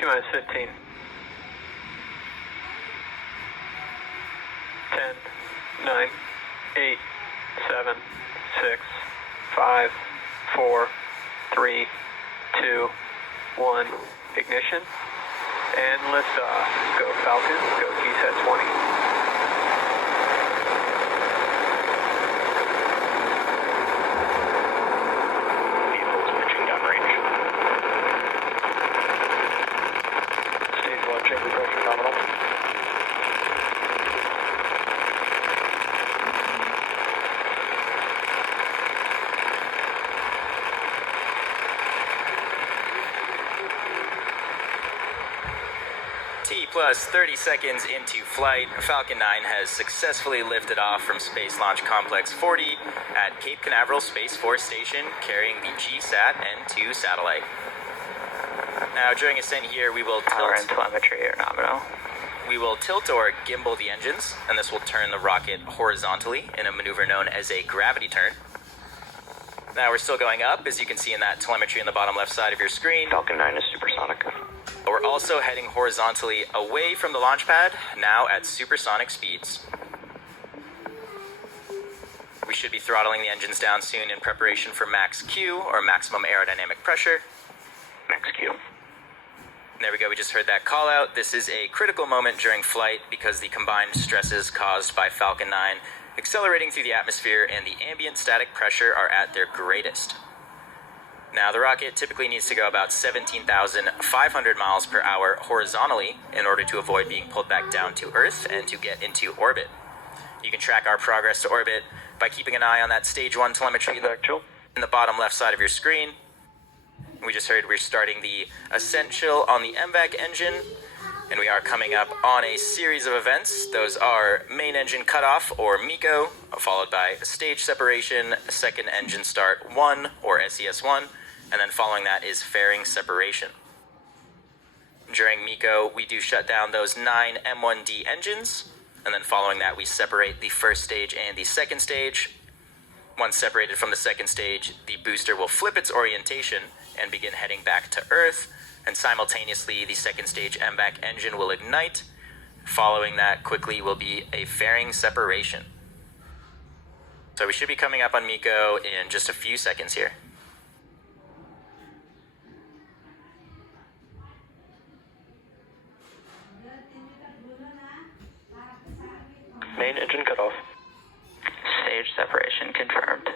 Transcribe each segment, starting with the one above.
T-minus 15. 10, 9, 8, 7, 6, 5, 4, 3, 2, 1. Ignition. And liftoff. Go Falcon, go GSAT-20. Plus 30 seconds into flight, Falcon 9 has successfully lifted off from Space Launch Complex 40 at Cape Canaveral Space Force Station, carrying the GSAT-N2 satellite. Now, during ascent here, we will power and telemetry are nominal. We will tilt or gimbal the engines, and this will turn the rocket horizontally in a maneuver known as a gravity turn. Now we're still going up, as you can see in that telemetry in the bottom left side of your screen. Falcon 9 is supersonic. We're also heading horizontally away from the launch pad, now at supersonic speeds. We should be throttling the engines down soon in preparation for max Q, or maximum aerodynamic pressure. Max Q. There we go, we just heard that call out. This is a critical moment during flight because the combined stresses caused by Falcon 9 accelerating through the atmosphere and the ambient static pressure are at their greatest. Now, the rocket typically needs to go about 17,500 miles per hour horizontally in order to avoid being pulled back down to Earth and to get into orbit. You can track our progress to orbit by keeping an eye on that Stage 1 telemetry in the bottom left side of your screen. We just heard we're starting the ascent chill on the MVAC engine, and we are coming up on a series of events. Those are main engine cutoff, or MECO, followed by stage separation, second engine start 1, or SES-1, and then following that is fairing separation. During MECO, we do shut down those 9 M1D engines, and then following that we separate the first stage and the second stage. Once separated from the second stage, the booster will flip its orientation and begin heading back to Earth, and simultaneously the second stage MVAC engine will ignite. Following that quickly will be a fairing separation. So we should be coming up on MECO in just a few seconds here. Main engine cutoff. Stage separation confirmed.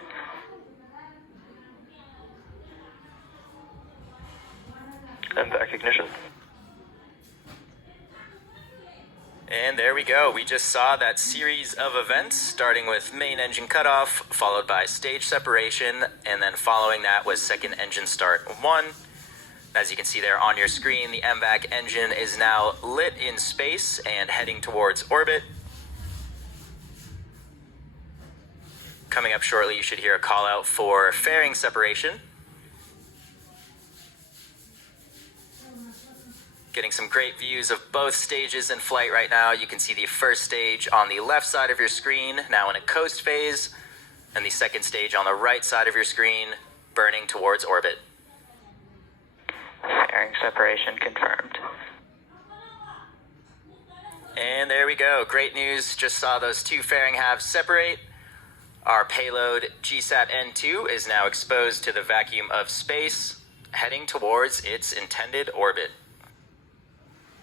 MVAC ignition. And there we go. We just saw that series of events, starting with main engine cutoff, followed by stage separation, and then following that was second engine start 1. As you can see there on your screen, the MVAC engine is now lit in space and heading towards orbit. Coming up shortly, you should hear a call out for fairing separation. Getting some great views of both stages in flight right now. You can see the first stage on the left side of your screen, now in a coast phase, and the second stage on the right side of your screen, burning towards orbit. Fairing separation confirmed. And there we go. Great news. Just saw those two fairing halves separate. Our payload, GSAT-N2, is now exposed to the vacuum of space, heading towards its intended orbit.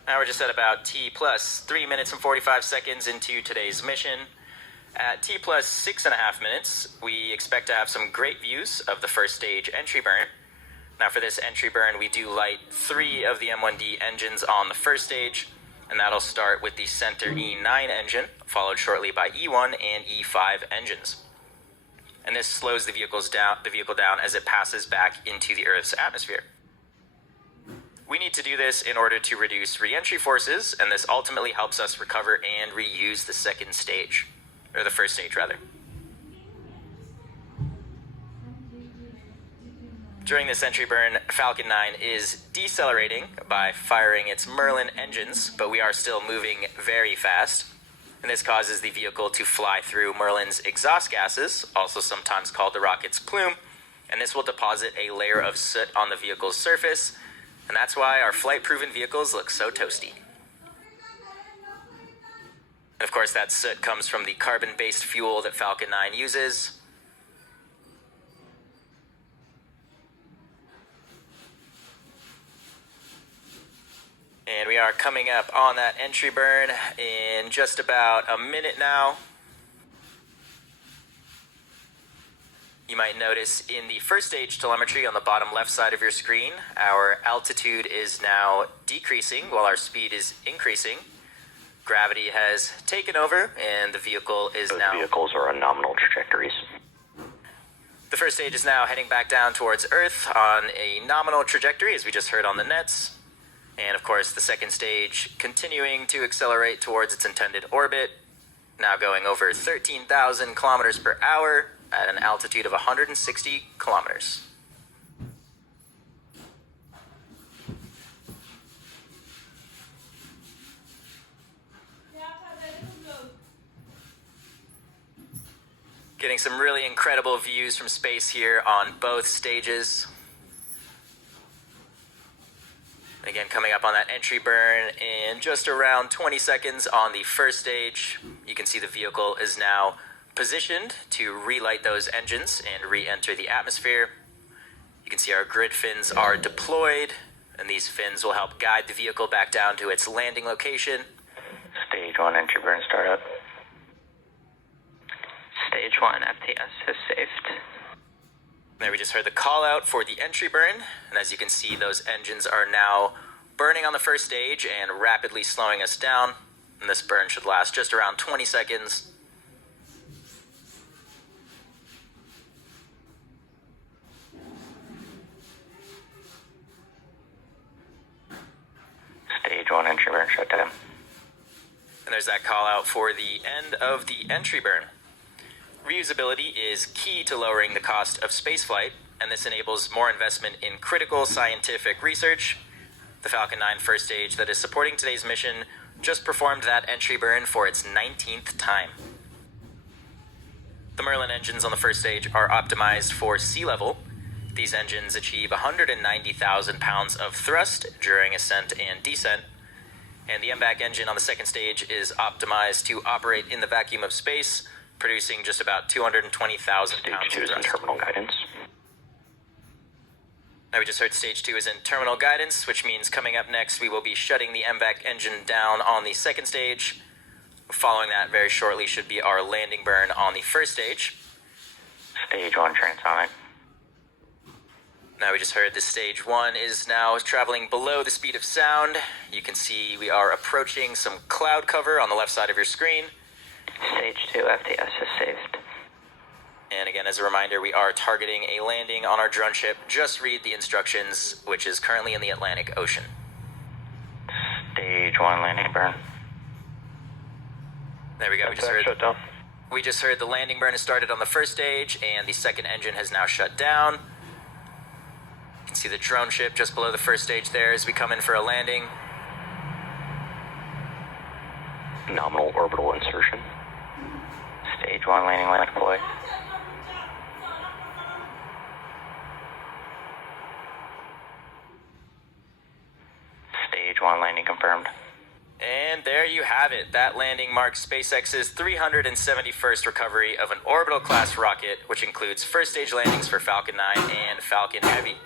Now we're just at about T plus 3 minutes and 45 seconds into today's mission. At T plus 6.5 minutes, we expect to have some great views of the first stage entry burn. Now for this entry burn, we do light 3 of the M1D engines on the first stage, and that'll start with the center E9 engine, followed shortly by E1 and E5 engines. And this slows the vehicle down as it passes back into the Earth's atmosphere. We need to do this in order to reduce re-entry forces, and this ultimately helps us recover and reuse the second stage, or the first stage rather. During this entry burn, Falcon 9 is decelerating by firing its Merlin engines, but we are still moving very fast. And this causes the vehicle to fly through Merlin's exhaust gases, also sometimes called the rocket's plume, and this will deposit a layer of soot on the vehicle's surface, And that's why our flight-proven vehicles look so toasty. And of course, that soot comes from the carbon-based fuel that Falcon 9 uses. And we are coming up on that entry burn in just about a minute now. You might notice in the first stage telemetry on the bottom left side of your screen, our altitude is now decreasing while our speed is increasing. Gravity has taken over and the vehicle is Those now... vehicles are on nominal trajectories. The first stage is now heading back down towards Earth on a nominal trajectory, as we just heard on the nets. And of course, the second stage continuing to accelerate towards its intended orbit, now going over 13,000 kilometers per hour at an altitude of 160 kilometers. Getting some really incredible views from space here on both stages. Again, coming up on that entry burn in just around 20 seconds on the first stage. You can see the vehicle is now positioned to relight those engines and re-enter the atmosphere. You can see our grid fins are deployed, and these fins will help guide the vehicle back down to its landing location. Stage 1 entry burn startup. Stage 1 FTS has saved. There we just heard the call out for the entry burn, and as you can see, those engines are now burning on the first stage and rapidly slowing us down. And this burn should last just around 20 seconds. Stage 1 entry burn shut down. And there's that call out for the end of the entry burn. Reusability is key to lowering the cost of spaceflight, and this enables more investment in critical scientific research. The Falcon 9 first stage that is supporting today's mission just performed that entry burn for its 19th time. The Merlin engines on the first stage are optimized for sea level. These engines achieve 190,000 pounds of thrust during ascent and descent, and the MVAC engine on the second stage is optimized to operate in the vacuum of space, producing just about 220,000 Stage pounds 2 of is in thrust. terminal guidance. Now we just heard stage 2 is in terminal guidance, which means coming up next we will be shutting the MVAC engine down on the second stage. Following that very shortly should be our landing burn on the first stage. Stage 1 transonic. Now we just heard the stage 1 is now traveling below the speed of sound. You can see we are approaching some cloud cover on the left side of your screen. Stage 2 FTS has saved. And again, as a reminder, we are targeting a landing on our drone ship. Just read the instructions, which is currently in the Atlantic Ocean. Stage 1 landing burn. There we go. Shut down. We just heard the landing burn has started on the first stage, and the second engine has now shut down. You can see the drone ship just below the first stage there as we come in for a landing. Nominal orbital insertion. Stage 1 landing light deploy. Stage 1 landing confirmed. And there you have it. That landing marks SpaceX's 371st recovery of an orbital class rocket, which includes first stage landings for Falcon 9 and Falcon Heavy.